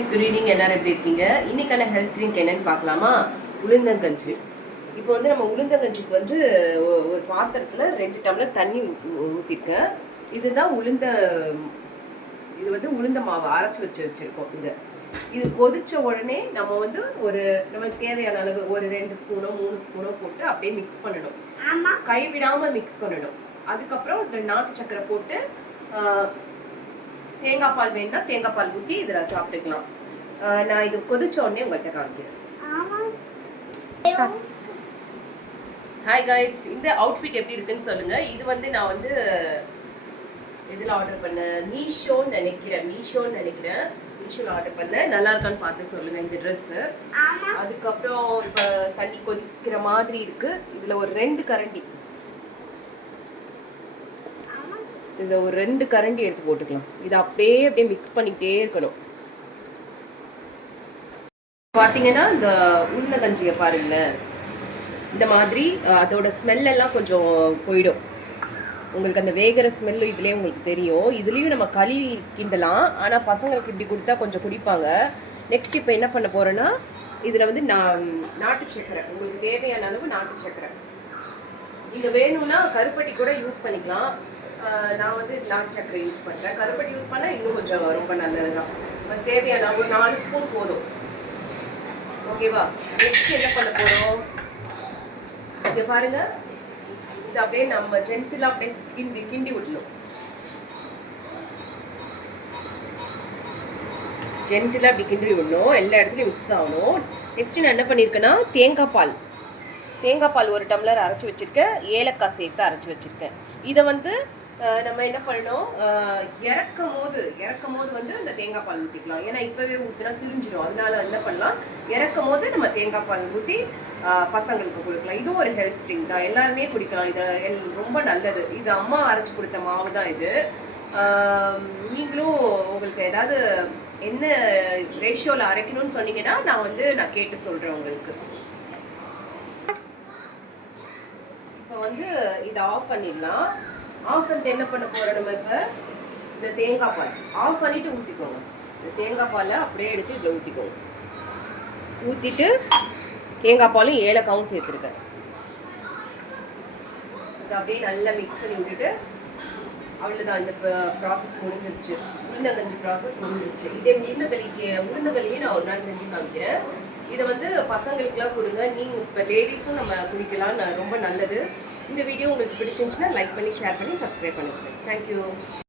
Good evening. எல்லாரும் எப்படி இருக்கீங்க? இன்னைக்கான ஹெல்த் ட்ரிங்க் என்னன்னு பார்க்கலாமா? உளுந்தங்கஞ்சி. இப்போ வந்து நம்ம உளுந்தங்கஞ்சிக்கு வந்து ஒரு பாத்திரத்தில் 2 டம்ளர் தண்ணி ஊற்றிருக்கேன். இதுதான் இது வந்து உளுந்த மாவு அரைச்சி வச்சிருக்கோம். இது கொதிச்ச உடனே நம்ம வந்து நமக்கு தேவையான அளவு ஒரு 2 ஸ்பூனோ 3 ஸ்பூனோ போட்டு அப்படியே மிக்ஸ் பண்ணணும். கைவிடாமல் மிக்ஸ் பண்ணணும். அதுக்கப்புறம் நாட்டு சக்கரை போட்டு தேங்காய் பால் வேணும்னா தேங்காய் பால் ஊற்றி இதில் சாப்பிட்டுக்கலாம். நான் இது கொதிச்ச உடனே உங்கள்கிட்ட காமிக்கிறேன். ஹாய் கைஸ், இந்த அவுட்ஃபிட் எப்படி இருக்குன்னு சொல்லுங்க. இது வந்து நான் வந்து இதில் ஆர்டர் பண்ணேன், மீஷோன்னு நினைக்கிறேன். மீஷோவில் ஆர்டர் பண்ணேன். நல்லா இருக்கான்னு பார்த்து சொல்லுங்க இந்த ட்ரெஸ்ஸு. அதுக்கப்புறம் இப்போ தண்ணி கொதிக்கிற மாதிரி இருக்கு. இதில் ஒரு 2 கரண்டி இதில் ஒரு 2 கரண்டி எடுத்து போட்டுக்கலாம். இதை அப்படியே மிக்ஸ் பண்ணிக்கிட்டே இருக்கணும். பார்த்தீங்கன்னா இந்த உளுந்தங்கஞ்சியை பாருங்களேன், இந்த மாதிரி அதோட ஸ்மெல்லெல்லாம் கொஞ்சம் போயிடும். உங்களுக்கு அந்த வேகிற ஸ்மெல்லு இதுலேயே உங்களுக்கு தெரியும். இதுலேயும் நம்ம களி கிண்டலாம், ஆனால் பசங்களுக்கு இப்படி கொடுத்தா கொஞ்சம் குடிப்பாங்க. நெக்ஸ்ட் இப்போ என்ன பண்ண போகிறேன்னா, இதில் வந்து நாட்டு சக்கரை, உங்களுக்கு தேவையான அளவு நாட்டு சக்கரை. நீங்கள் வேணும்னா கருப்பட்டி கூட யூஸ் பண்ணிக்கலாம். நான் வந்து நாட்டு சக்கரை யூஸ் பண்ணுறேன். கருப்பட்டி யூஸ் பண்ணால் இன்னும் கொஞ்சம் ரொம்ப நல்லது தான். தேவையான ஒரு 4 ஸ்பூன் போதும். ஓகேவா? நெக்ஸ்ட் என்ன பண்ண போகிறோம், இங்கே பாருங்கள். இது அப்படியே நம்ம ஜென்டிலாக அப்படியே கிண்டி விடணும். ஜென்டிலாக அப்படி கிண்டி விடணும். எல்லா இடத்துலையும் மிக்ஸ் ஆகணும். நெக்ஸ்ட்டு நான் என்ன பண்ணியிருக்கேன்னா, தேங்காய் பால் 1 டம்ளர் அரைச்சி வச்சுருக்கேன். ஏலக்காய் சேர்த்து அரைச்சி வச்சுருக்கேன். இதை வந்து நம்ம என்ன பண்ணணும், இறக்கும் போது வந்து அந்த தேங்காய் பால் ஊற்றிக்கலாம். ஏன்னா இப்போவே ஊற்றினா திரிஞ்சிடும். அதனால என்ன பண்ணலாம், இறக்கும் போது நம்ம தேங்காய் பால் ஊற்றி பசங்களுக்கு கொடுக்கலாம். இதுவும் ஒரு ஹெல்த் ட்ரிங்க் தான், எல்லாருமே குடிக்கலாம். இது ரொம்ப நல்லது. இது அம்மா அரைச்சி கொடுத்த மாவு தான் இது. நீங்களும் உங்களுக்கு ஏதாவது என்ன ரேஷியோவில் அரைக்கணும்னு சொன்னீங்கன்னா நான் கேட்டு சொல்கிறேன் உங்களுக்கு. இப்போ வந்து இதை ஆஃப் பண்ணிடலாம். ஆஃப் பண்ணிட்டு என்ன பண்ண போகிறோம், நம்ம இப்போ இந்த தேங்காய் பால் ஆஃப் பண்ணிவிட்டு ஊற்றிக்கோங்க. இந்த தேங்காய் பாலை அப்படியே எடுத்து இதில் ஊற்றிக்கோங்க. ஊற்றிட்டு தேங்காய் பாலும் ஏலக்காவும் சேர்த்துருக்கேன். இது அப்படியே நல்லா மிக்ஸ் பண்ணி விட்டுட்டு அவ்வளோதான், இந்த ப்ராசஸ் முடிஞ்சிருச்சு. உளுந்தங்கஞ்சி ப்ராசஸ் முடிஞ்சிருச்சு. இதே உளுந்தங்களியே நான் ஒரு நாள் செஞ்சு காமிக்கிறேன். இதை வந்து பசங்களுக்குலாம் கொடுங்க. நீங்கள் இப்போ லேடிஸும் நம்ம குடிக்கலாம், ரொம்ப நல்லது. இந்த வீடியோ உங்களுக்கு பிடிச்சிருந்துச்சுன்னா லைக் பண்ணி, ஷேர் பண்ணி, சப்ஸ்கிரைப் பண்ணிக்கிறேன். தேங்க்யூ.